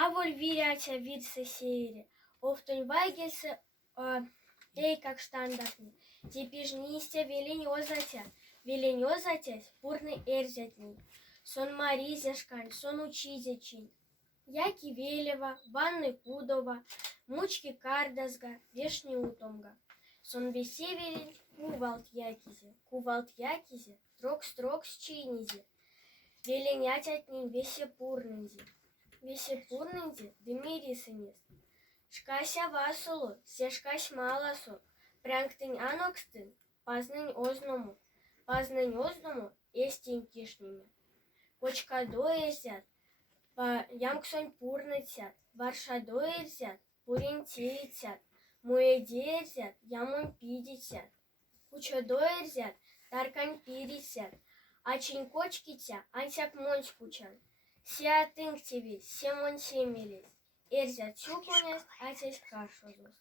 А воль виряча вирсе сеере, офтонь вайгельсе, эй, как штандартный. Типижнисте веленёзатясь, пурный эрзятней. Сон маризяшкань, сон учизячин. Яки велева, ванны кудова, мучки кардазга, вешни утомга. Сон весевелин, кувалт якизе, строк счинизе. Веленятятней весепурнынзе. Весепурнынзе дымирисынез. Шкася васулу, сешкась маласу, прянктынь анокстын, пазнынь озному, эстень кишниме. Кочкадо эрзят, ямксонь пурнытсят, варшадо эрзят, пурентиритсят, муэде эрзят, ямонь пидитсят. Кучадо эрзят, таркань пиритсят, ачинь кочкится, ансяк монсь кучан. Сиатынктеве, семонь семелес. Эрзят чукунес, ацесь кашозус.